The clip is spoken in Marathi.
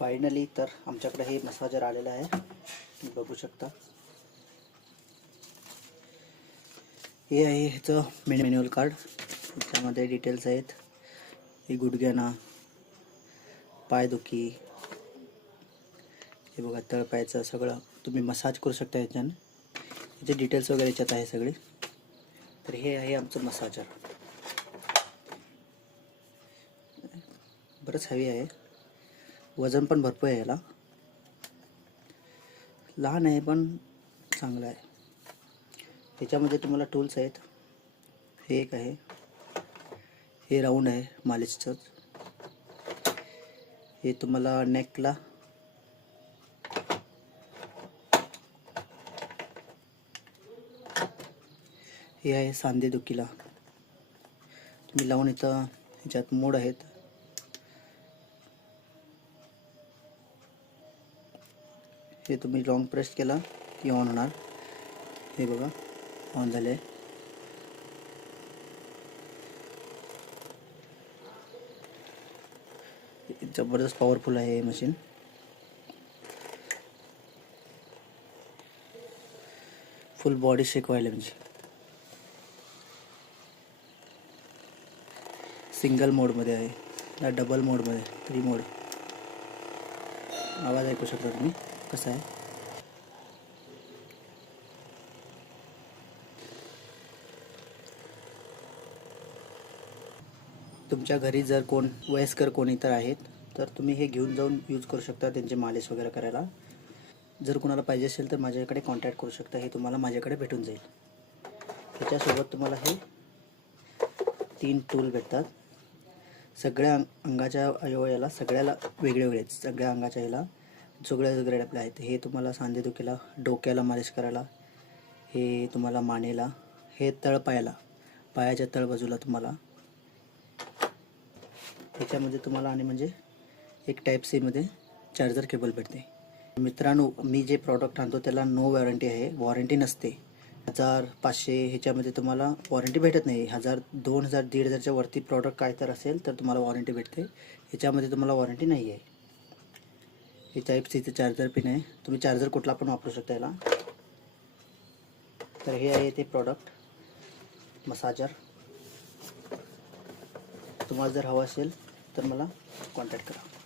फायनली तर आमच्याकडे हे मसाजर आलेलं आहे, तुम्ही बघू शकता. हे आहे ह्याचं मॅन्युअल कार्ड. त्याच्यामध्ये डिटेल्स आहेत. हे गुडघ्यांना, पायदुखी, हे बघा तळपायाचं सगळं तुम्ही मसाज करू शकता याच्याने. याचे डिटेल्स वगैरे याच्यात आहे सगळे. तर हे आहे आमचं मसाजर. बरंच हवी आहे, वजन पण भरपूर आहे याला. लहान आहे पण चांगलं आहे. त्याच्यामध्ये तुम्हाला टूल्स आहेत. हे एक आहे, हे राऊंड आहे मालिशचं. हे तुम्हाला नेकला, हे आहे सांधेदुखीला. तुम्ही लावून इथं ह्याच्यात मोड आहेत. हे तुम्ही लॉंग प्रेस केला की ऑन होणार. हे बघा ऑन झाले. जबरदस्त पॉवरफुल आहे हे मशीन. फुल बॉडी शेक व्हायला म्हणजे. सिंगल मोडमध्ये आहे, डबल मोडमध्ये, 3 मोड. आवाज ऐकू शकता तुम्ही कसा आहे. तुमच्या घरी जर कोण वयस्कर कोणी तर आहेत तर तुम्ही हे घेऊन जाऊन यूज करू शकता त्यांची मालिश वगैरे करायला. जर कोणाला पाहिजे असेल तर माझ्याकडे कॉन्टॅक्ट करू शकता. हे तुम्हाला माझ्याकडे भेटून जाईल. त्याच्यासोबत तुम्हाला हे 3 टूल भेटतात. सगळ्या अंगाच्या अवयवाला सगळ्याला वेगळे वेगळे आहेत. सगळ्या अंगाच्या ह्याला सगळे वेगळे आपले आहेत. हे तुम्हाला सांधेदुखीला, डोक्याला मालिश करायला, हे तुम्हाला मानेला, हे तळपायाला, पायाच्या तळबाजूला तुम्हाला. ह्याच्यामध्ये तुम्हाला आणि म्हणजे एक टाईप सी मध्ये चार्जर केबल भेटते. मित्रांनो, मी जे प्रॉडक्ट आणतो त्याला नो वॉरंटी आहे, वॉरंटी नसते. 1000, 500 ह्याच्यामध्ये तुम्हाला वॉरंटी भेटत नाही. 1000, 2000, 1500च्या वरती प्रॉडक्ट काय तर असेल तर तुम्हाला वॉरंटी भेटते. ह्याच्यामध्ये तुम्हाला वॉरंटी नाही आहे. हे टाईप सीचं चार्जर पिन आहे. तुम्ही चार्जर कुठला पण वापरू शकता याला. तर हे आहे ते प्रॉडक्ट मसाजर. तुम्हाला जर हवं असेल तर मला कॉन्टॅक्ट करा.